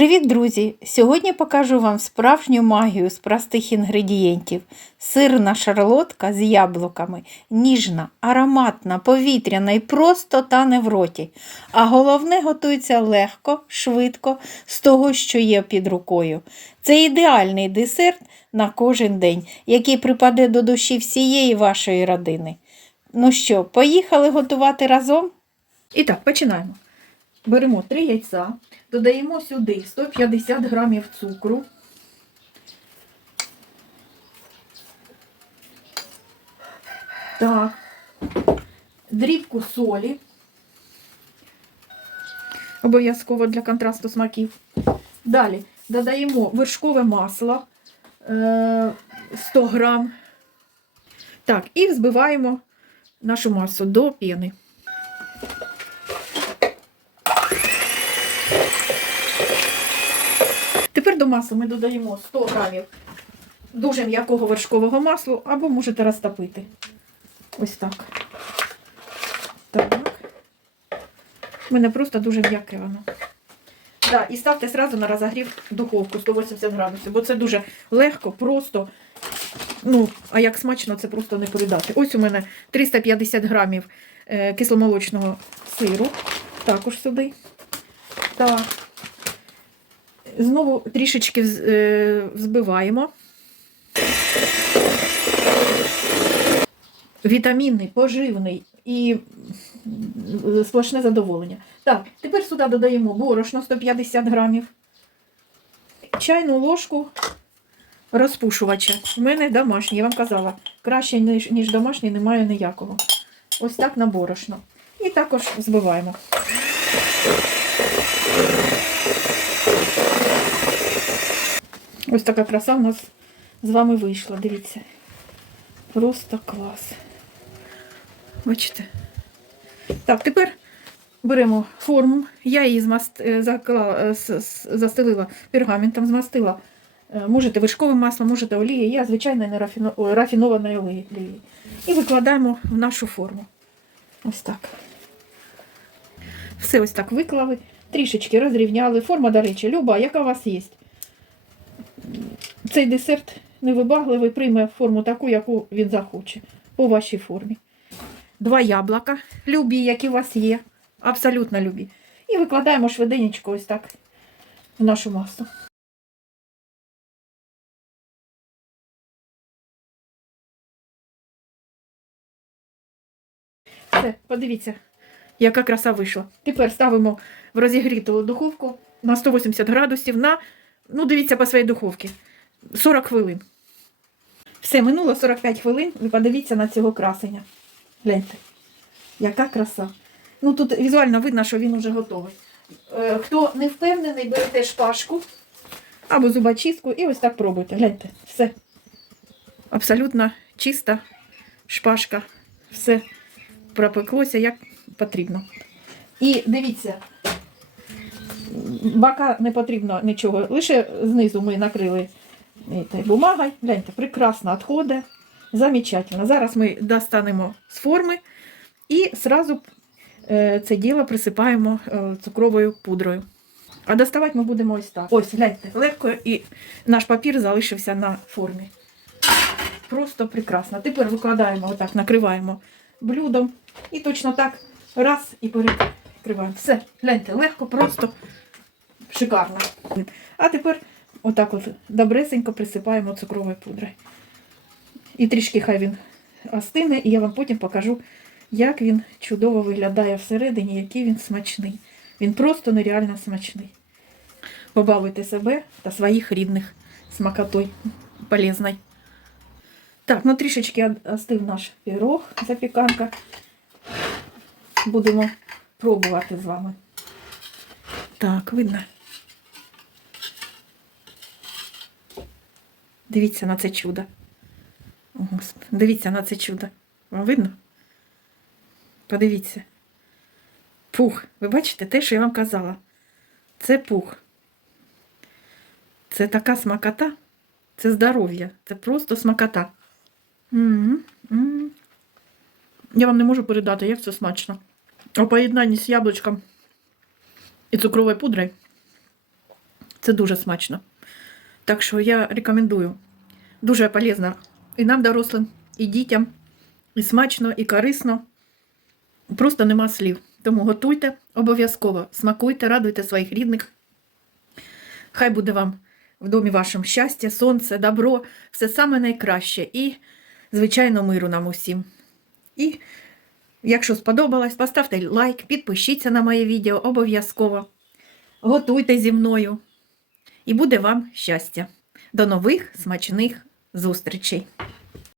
Привіт, друзі! Сьогодні покажу вам справжню магію з простих інгредієнтів. Сирна шарлотка з яблуками, ніжна, ароматна, повітряна і просто тане в роті. А головне готується легко, швидко, з того, що є під рукою. Це ідеальний десерт на кожен день, який припаде до душі всієї вашої родини. Ну що, поїхали готувати разом? І так, починаємо. Беремо 3 яйця, додаємо сюди 150 грамів цукру. Так, дрібку солі. Обов'язково для контрасту смаків. Далі додаємо вершкове масло е, 100 грам. Так, і взбиваємо нашу масу до піни. Масла ми додаємо 100 грамів дуже м'якого вершкового масла, або можете розтопити. Ось так. Так. У мене просто дуже м'яке воно. Да, і ставте зразу на розогрів духовку 180 градусів, бо це дуже легко, просто. Ну, а як смачно, це просто не передати. Ось у мене 350 грамів е, кисломолочного сиру. Також сюди. Так. Знову трішечки е, взбиваємо. Вітамінний, поживний і сплошне задоволення. Так, тепер сюди додаємо борошно 150 грамів, чайну ложку розпушувача. У мене домашній, я вам казала, краще, ніж, домашній, немає ніякого. Ось так на борошно. І також взбиваємо. Ось така краса в нас з вами вийшла. Дивіться. Просто клас. Бачите? Так, тепер беремо форму. Я її змаст... е, закла... е, застелила пергаментом, змастила. Е, Можете вершковим маслом, можете олією. Я звичайно не рафіно... рафінованої олії. І викладаємо в нашу форму. Ось так. Все ось так виклали, трішечки розрівняли. Форма, до речі, люба, яка у вас є. Цей десерт невибагливий, прийме форму таку, яку він захоче, по вашій формі. Два яблука, любі, які у вас є, абсолютно любі. І викладаємо швиденечко ось так в нашу масу. Все, подивіться, яка краса вийшла. Тепер ставимо в розігріту духовку на 180 градусів на, ну дивіться по своїй духовці, 40 хвилин. Все, минуло 45 хвилин. Ви подивіться на цього красення. Гляньте, яка краса. Ну тут візуально видно, що він уже готовий. Е, Хто не впевнений, берете шпажку або зубочистку і ось так пробуйте. Гляньте, все. Абсолютно чиста шпажка. Все пропеклося як потрібно. І дивіться, бока не потрібно нічого. Лише знизу ми накрили этой бумагою. Гляньте, прекрасно відходить. Замечательно. Зараз ми достанемо з форми і сразу е, це діло присипаємо е, цукровою пудрою. А доставати ми будемо ось так. Ось, гляньте, легко і наш папір залишився на формі. Просто прекрасно. Тепер викладаємо, отак, накриваємо блюдом і точно так раз і перекриваємо. Все, гляньте, легко, просто шикарно. А тепер отак от добресенько присипаємо цукровою пудрою. І трішки хай він остине, і я вам потім покажу, як він чудово виглядає всередині, який він смачний. Він просто нереально смачний. Побавити себе та своїх рідних смакотой полезною. Так, ну трішечки остив наш пірог, запіканка. Будемо пробувати з вами. Так, видно. Дивіться на це чудо. Господи, Дивіться на це чудо. Вам видно? Подивіться. Пух. Ви бачите те, що я вам казала? Це пух. Це така смакота. Це здоров'я. Це просто смакота. Я вам не можу передати, як це смачно. У поєднанні з яблучком і цукровою пудрою Це дуже смачно. Так що я рекомендую. Дуже полезно і нам, дорослим, і дітям, і смачно, і корисно. Просто нема слів. Тому готуйте обов'язково, смакуйте, радуйте своїх рідних. Хай буде вам в домі вашому щастя, сонце, добро, все саме найкраще. І, звичайно, миру нам усім. І якщо сподобалось, поставте лайк, підпишіться на моє відео обов'язково. Готуйте зі мною. І буде вам щастя. До нових смачних зустрічей!